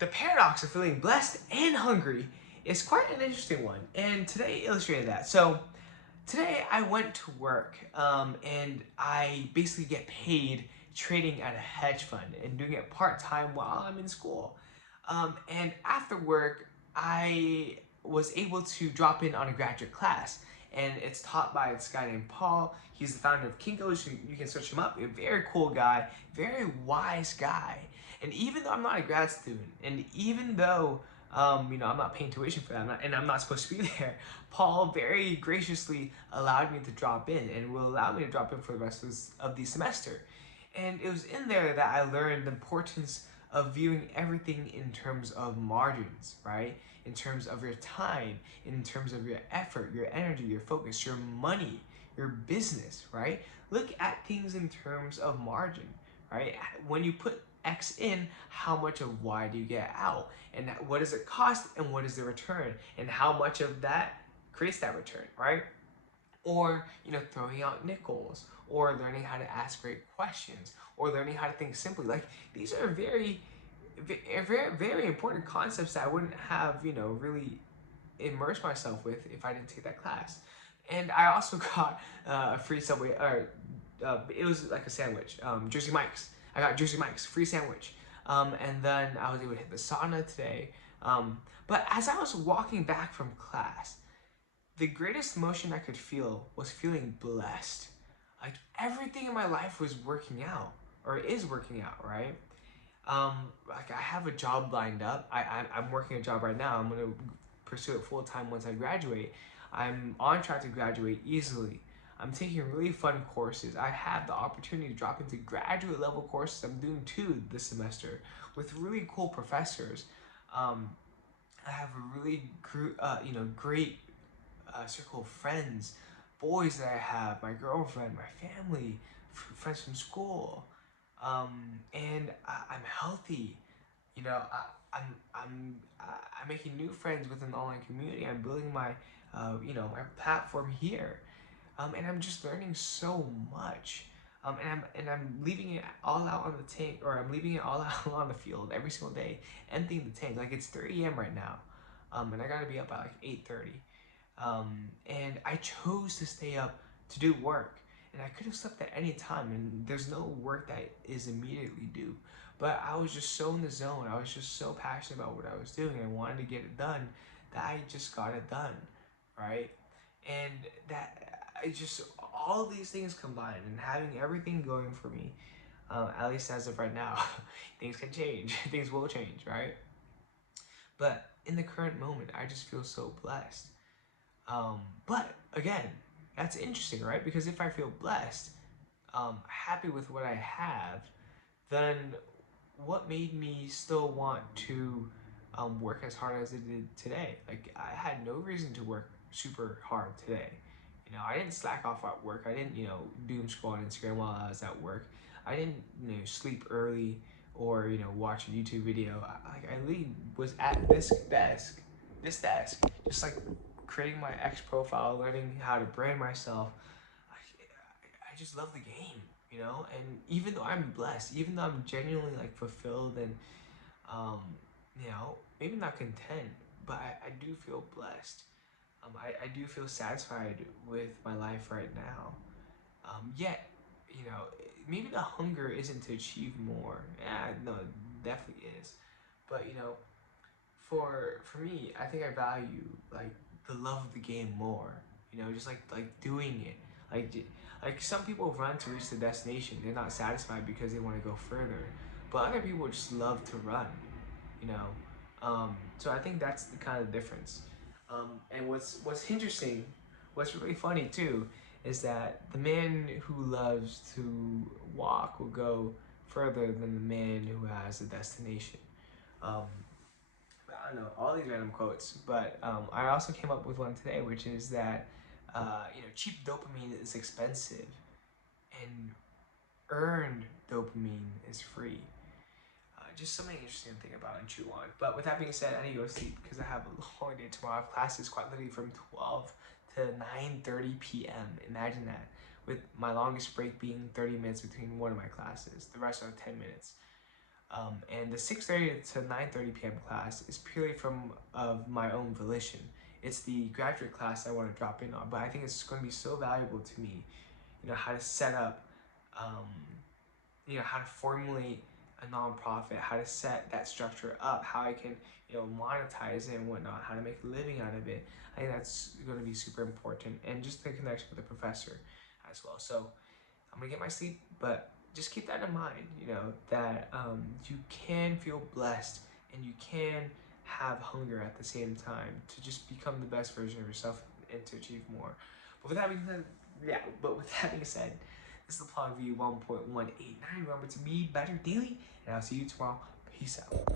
the paradox of feeling blessed and hungry is quite an interesting one, and today illustrated that. So today I went to work, and I basically get paid trading at a hedge fund and doing it part-time while I'm in school. And after work, I was able to drop in on a graduate class, and it's taught by this guy named Paul. He's the founder of Kinko's. You can search him up. A very cool guy, very wise guy. And even though I'm not a grad student, and even though I'm not paying tuition for that, and I'm not supposed to be there, Paul very graciously allowed me to drop in, and will allow me to drop in for the rest of the semester. And it was in there that I learned the importance of viewing everything in terms of margins, right? In terms of your time, in terms of your effort, your energy, your focus, your money, your business, right? Look at things in terms of margin, right? When you put X in, how much of Y do you get out? And what does it cost, and what is the return? And how much of that creates that return, right? Or throwing out nickels, or learning how to ask great questions, or learning how to think simply. Like, these are very very important concepts that I wouldn't have really immersed myself with if I didn't take that class. And I also got a free Subway, or it was like a sandwich, Jersey Mike's. I got Jersey Mike's free sandwich, and then I was able to hit the sauna today. But as I was walking back from class, the greatest emotion I could feel was feeling blessed. Like, everything in my life was working out, or is working out, right? Like, I have a job lined up. I'm working a job right now. I'm gonna pursue it full time once I graduate. I'm on track to graduate easily. I'm taking really fun courses. I have the opportunity to drop into graduate level courses. I'm doing 2 this semester with really cool professors. I have a really great circle of friends, boys that I have, my girlfriend, my family, friends from school, and I'm healthy. I'm making new friends within the online community. I'm building my my platform here, and I'm just learning so much. And I'm leaving it all out on the tank, or I'm leaving it all out on the field every single day, emptying the tank. Like, it's 3 a.m. right now, and I gotta be up by like 8:30. And I chose to stay up to do work, and I could have slept at any time, and there's no work that is immediately due, but I was just so in the zone. I was just so passionate about what I was doing, and I wanted to get it done, that I just got it done, right? And that I just, all these things combined, and having everything going for me, at least as of right now. Things can change. Things will change, right? But in the current moment, I just feel so blessed. But again, that's interesting, right? Because if I feel blessed, happy with what I have, then what made me still want to work as hard as I did today? Like, I had no reason to work super hard today. I didn't slack off at work. I didn't, doom scroll on Instagram while I was at work. I didn't, sleep early, or watch a YouTube video. I literally was at this desk, just like creating my X profile, learning how to brand myself. I just love the game, and even though I'm blessed, even though I'm genuinely like fulfilled, and maybe not content, but I do feel blessed. I do feel satisfied with my life right now. Yet, maybe the hunger isn't to achieve more. Yeah, no, it definitely is. But for me, I think I value like the love of the game more. Just like doing it. Like some people run to reach the destination. They're not satisfied because they want to go further. But other people just love to run. You know. So I think that's the kind of difference. And what's interesting, what's really funny too, is that the man who loves to walk will go further than the man who has a destination. Um, I don't know, all these random quotes, but I also came up with one today, which is that cheap dopamine is expensive, and earned dopamine is free. Just something interesting to think about and chew on. But with that being said, I need to go to sleep because I have a long day tomorrow. I have classes quite literally from 12 to 9:30 p.m. Imagine that. With my longest break being 30 minutes between one of my classes. The rest are 10 minutes. And the 6:30 to 9:30 p.m. class is purely of my own volition. It's the graduate class I want to drop in on, but I think it's going to be so valuable to me, how to set up, um, how to formulate a nonprofit, how to set that structure up, how I can, monetize it and whatnot, how to make a living out of it. I think that's going to be super important, and just the connection with the professor as well. So I'm gonna get my sleep, but just keep that in mind, that you can feel blessed and you can have hunger at the same time to just become the best version of yourself and to achieve more. But with that being said, this is the PLOG view 1.189. Remember to be better daily, and I'll see you tomorrow. Peace out.